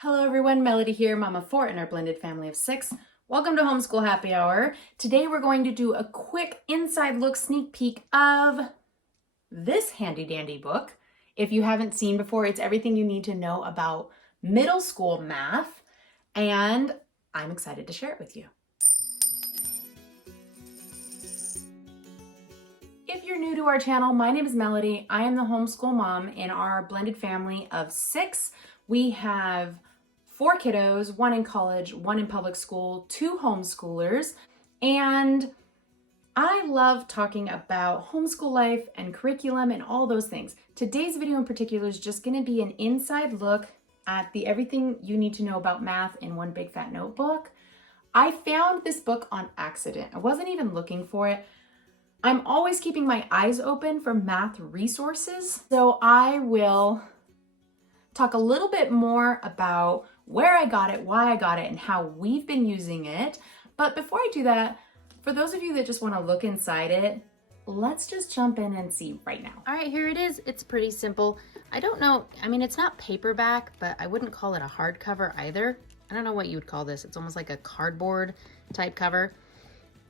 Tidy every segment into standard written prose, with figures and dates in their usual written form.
Hello everyone, Melody here, mom of 4 in our blended family of 6. Welcome to Homeschool Happy Hour. Today we're going to do a quick inside look sneak peek of this handy dandy book. If you haven't seen before, it's everything you need to know about middle school math, and I'm excited to share it with you. If you're new to our channel, my name is Melody. I am the homeschool mom in our blended family of 6. We have 4 kiddos, 1 in college, 1 in public school, 2 homeschoolers, and I love talking about homeschool life and curriculum and all those things. Today's video in particular is just going to be an inside look at the everything you need to know about math in one big fat notebook. I found this book on accident. I wasn't even looking for it. I'm always keeping my eyes open for math resources, so I will talk a little bit more about where I got it, why I got it, and how we've been using it. But before I do that, for those of you that just want to look inside it, let's just jump in and see right now. All right, here it is. It's pretty simple. I don't know, I mean, it's not paperback, but I wouldn't call it a hardcover either. I don't know what you would call this. It's almost like a cardboard type cover.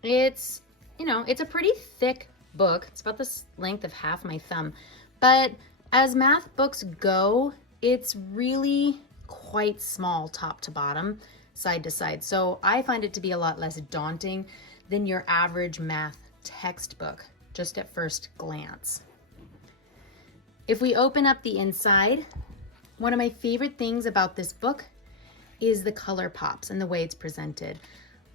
It's, you know, it's a pretty thick book. It's about the length of half my thumb. But as math books go, it's really quite small top to bottom, side to side. So I find it to be a lot less daunting than your average math textbook, just at first glance. If we open up the inside, one of my favorite things about this book is the color pops and the way it's presented.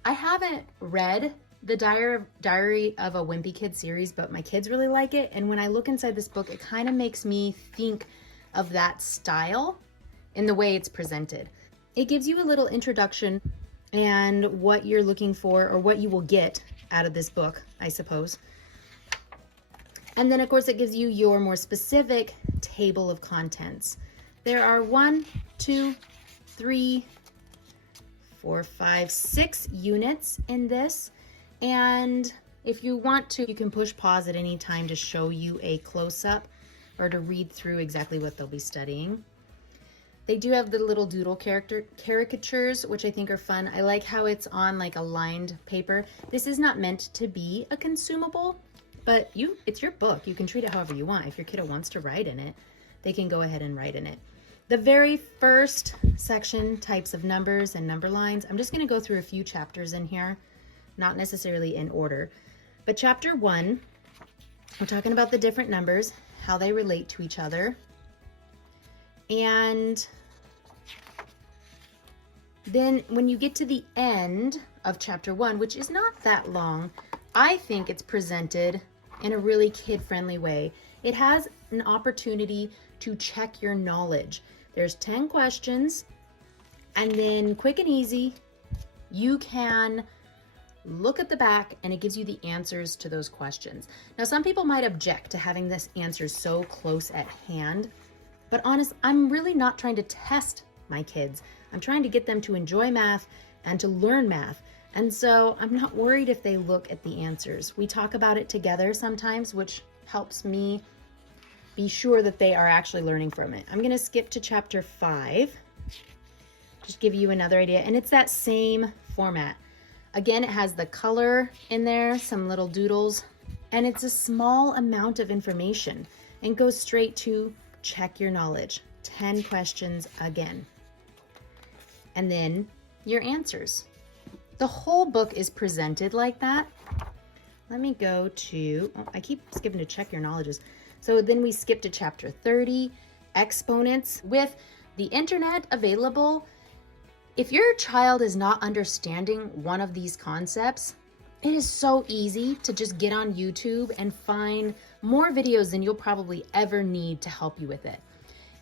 I haven't read the Diary of a Wimpy Kid series, but my kids really like it. And when I look inside this book, it kind of makes me think of that style in the way it's presented. It gives you a little introduction and what you're looking for, or what you will get out of this book, I suppose. And then of course it gives you your more specific table of contents. There are 1, 2, 3, 4, 5, 6 units in this. And if you want to, you can push pause at any time to show you a close-up or to read through exactly what they'll be studying. They do have the little doodle caricatures, which I think are fun. I like how it's on like a lined paper. This is not meant to be a consumable, but it's your book. You can treat it however you want. If your kiddo wants to write in it, they can go ahead and write in it. The very first section, types of numbers and number lines. I'm just gonna go through a few chapters in here, not necessarily in order. But chapter 1, we're talking about the different numbers, how they relate to each other. And then when you get to the end of chapter 1, which is not that long, I think it's presented in a really kid-friendly way. It has an opportunity to check your knowledge. There's 10 questions, and then quick and easy, you can look at the back and it gives you the answers to those questions. Now, some people might object to having this answer so close at hand, but honest, I'm really not trying to test my kids. I'm trying to get them to enjoy math and to learn math. And so I'm not worried if they look at the answers. We talk about it together sometimes, which helps me be sure that they are actually learning from it. I'm gonna skip to chapter 5, just give you another idea. And it's that same format. Again, it has the color in there, some little doodles, and it's a small amount of information and goes straight to check your knowledge. 10 questions again. And then your answers. The whole book is presented like that. Let me go to, I keep skipping to check your knowledges. So then we skip to chapter 30, exponents. With the internet available, if your child is not understanding one of these concepts, it is so easy to just get on YouTube and find more videos than you'll probably ever need to help you with it.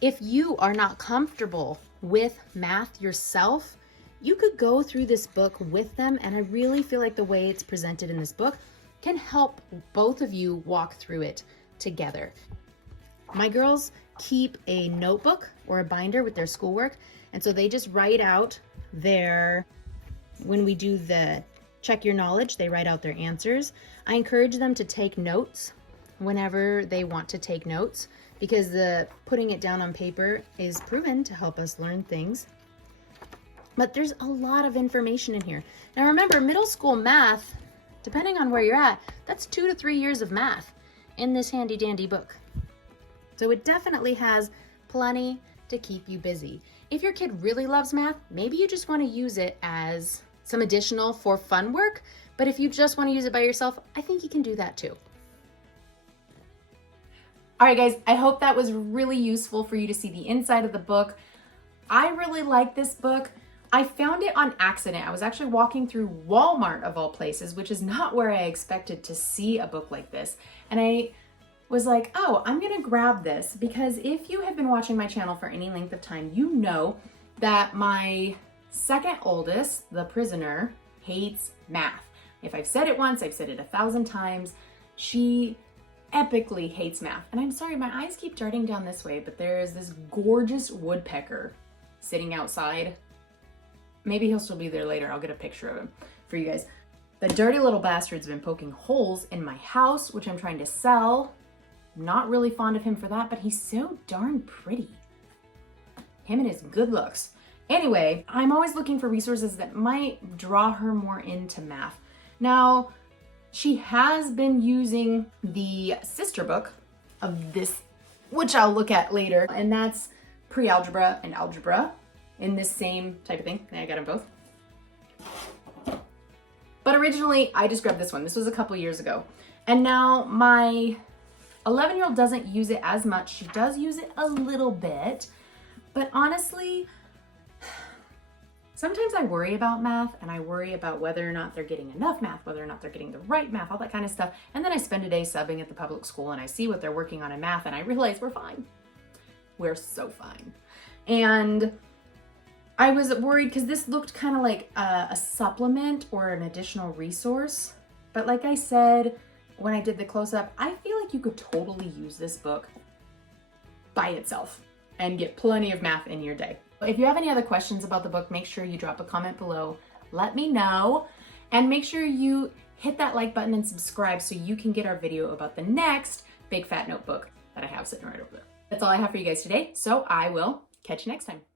If you are not comfortable with math yourself, you could go through this book with them, and I really feel like the way it's presented in this book can help both of you walk through it together. My girls keep a notebook or a binder with their schoolwork, and so they just write out when we do the check your knowledge, they write out their answers. I encourage them to take notes whenever they want to take notes, because putting it down on paper is proven to help us learn things. But there's a lot of information in here. Now remember, middle school math, depending on where you're at, that's 2 to 3 years of math in this handy dandy book. So it definitely has plenty to keep you busy. If your kid really loves math, maybe you just want to use it as some additional for fun work. But if you just want to use it by yourself, I think you can do that too. All right, guys, I hope that was really useful for you to see the inside of the book. I really like this book. I found it on accident. I was actually walking through Walmart of all places, which is not where I expected to see a book like this. And I was like, oh, I'm gonna grab this, because if you have been watching my channel for any length of time, you know that my second oldest, the prisoner, hates math. If I've said it once, I've said it 1,000 times. She epically hates math. And I'm sorry, my eyes keep darting down this way, but there is this gorgeous woodpecker sitting outside. Maybe he'll still be there later. I'll get a picture of him for you guys. The dirty little bastard's been poking holes in my house, which I'm trying to sell. I'm not really fond of him for that, but he's so darn pretty. Him and his good looks. Anyway, I'm always looking for resources that might draw her more into math. Now, she has been using the sister book of this, which I'll look at later, and that's pre-algebra and algebra in this same type of thing. I got them both. But originally, I just grabbed this one. This was a couple years ago. And now my 11-year-old doesn't use it as much. She does use it a little bit, but honestly, sometimes I worry about math, and I worry about whether or not they're getting enough math, whether or not they're getting the right math, all that kind of stuff. And then I spend a day subbing at the public school and I see what they're working on in math, and I realize we're fine. We're so fine. And I was worried because this looked kind of like a supplement or an additional resource. But like I said, when I did the close-up, I feel like you could totally use this book by itself and get plenty of math in your day. If you have any other questions about the book, make sure you drop a comment below. Let me know. And make sure you hit that like button and subscribe so you can get our video about the next big fat notebook that I have sitting right over there. That's all I have for you guys today. So I will catch you next time.